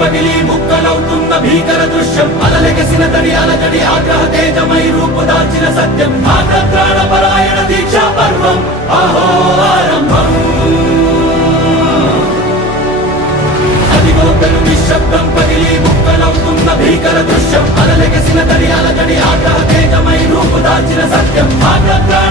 పగిలి ముక్కలవుతున్న భీకర దృశ్యం అలలెగసిన తడి అలజడి ఆగ్రహ తేజమై రూపుదాల్చిన సత్యం ఆగ్రత్రాణ పరాయణ దీక్షా పర్వం అహో ఆరంభం అదిగో పెను నిశ్శబ్దం పగిలి ముక్కలవుతున్న భీకర దృశ్యం అలలెగసిన తడి అలజడి ఆగ్రహ తేజమై రూపుదాల్చిన సత్యం ఆగ్రత్రాణ